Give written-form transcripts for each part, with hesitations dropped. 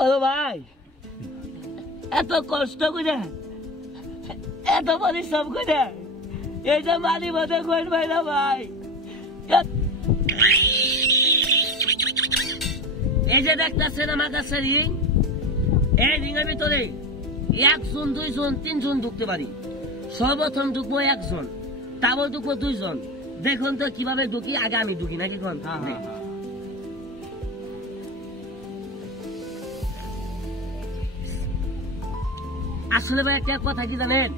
বলো ভাই, এত কষ্ট করে এত পরিশ্রম করে এই যে মালি মধ্যে করবে না ভাই। এই যে দেখতেছেন আমার কাছে রিং, এই রিংয়ের ভিতরে 1 জন 2 জন 3 জন ঢুকতে পারি। সর্বপ্রথম ঢুকবো 1 জন, তারপর ঢুকবো 2 জন। দেখুন তো কিভাবে ঢুকি, আগে আমি ঢুকি নাকি কোন? আসলে ভাই একটা কথা কি জানেন,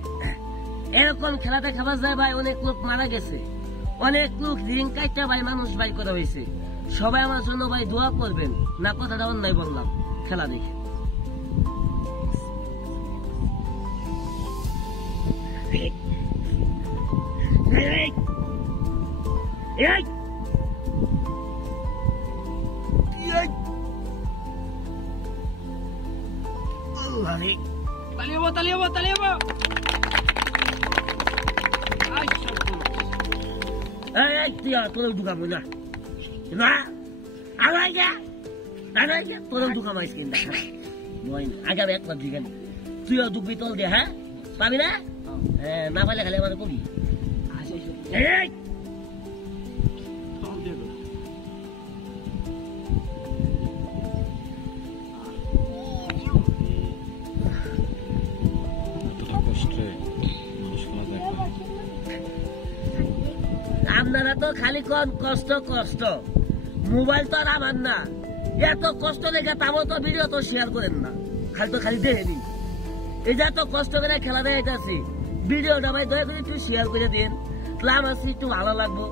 এরকম খেলাতে খেলা যায় ভাই, অনেক লোক মারা গেছে, অনেক লোক রিং কাইটা ভাই মানুষ বাই করা হয়েছে। সবাই আমার জন্য ভাই দোয়া করবেন না, কথাটা অন্যায় বললাম খেলা দেখে। তোর ঢুকাবো না, তোর ঢুকামাইস কিন্তু আগামী একবার ঢুকেন, তুইও ঢুকবি তোল দিয়ে। হ্যাঁ পাবি না? হ্যাঁ, না পাইলে খালি আমার কবি। আপনারা তো খালি কম কষ্ট কষ্ট, মোবাইল তো আর আমার না, এত কষ্ট দেখে তাও তো ভিডিও তো শেয়ার করেন না, খালি তো খালি দেখে দিন। এই যে এত কষ্ট করে খেলা দেখাইতেছি, ভিডিওটা ভাই দয়া করে একটু শেয়ার করে দিন, তাহলে আমার একটু ভালো লাগবো,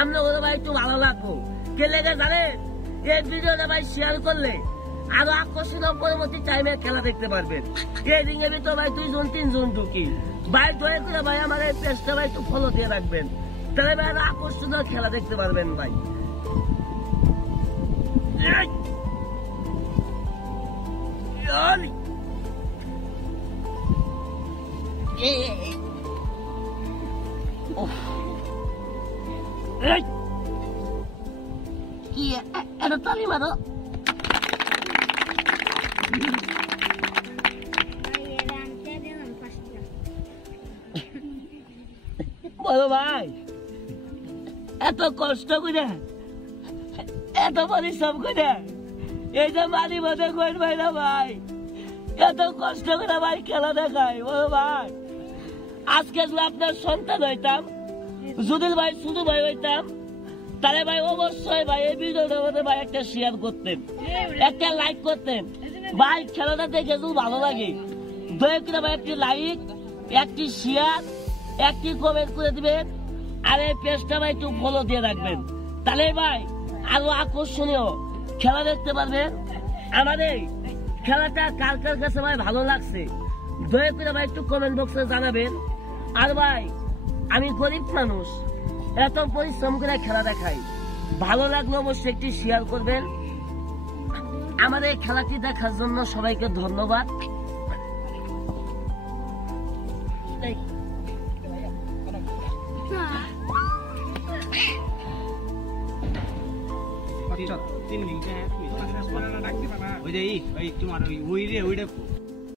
আপনার ভাই একটু ভালো লাগবো। কে লেগে জানেন, এই ভিডিওটা ভাই শেয়ার করলে আরো আকর্ষণীয় পরবর্তী টাইমে খেলা দেখতে পারবেন। এই রিং এর ভিতরে ভাই 2 জন 3 জন ঢুকি ভাই, দয়া করে ভাই আমার এই পেজটা ভাই একটু ফলো দিয়ে রাখবেন, তাহলে ভাই আরো আকর্ষণীয় খেলা দেখতে পারবেন ভাই। কি এত তালি মারো? বলো ভাই, এত কষ্ট করে এত পরিশ্রম করে এই যে মালি মধ্যে করবে না ভাই, এত কষ্ট করে ভাই খেলা দেখায়। বলো ভাই, আজকে যদি আপনার সন্তান হইতাম, যদি ভাই শুধু ভাই হইতাম, তাহলে ভাই অবশ্যই ভাই এই ভিডিওটার মধ্যে ভাই একটা শেয়ার করতেন, একটা লাইক করতেন ভাই। খেলাটা দেখে যদি ভালো লাগে দয়া করে ভাই একটি লাইক, একটি শেয়ার, একটি কমেন্ট করে দিবেন, আর এই পেজটা ভাই একটু ফলো দিয়ে রাখবেন, তাহলে ভাই আরো আকর্ষণীয় খেলা দেখতে পারবেন। আমাদের খেলাটা কার কার কাছে ভাই ভালো লাগছে দয়া করে ভাই একটু কমেন্ট বক্সে জানাবেন। আর ভাই আমি গরিব মানুষ, এত পরিশ্রম করে খেলা দেখাই, ভালো লাগলে অবশ্যই একটি শেয়ার করবেন। আমাদের এই খেলাটি দেখার জন্য সবাইকে ধন্যবাদ। তিন লিঙ্ক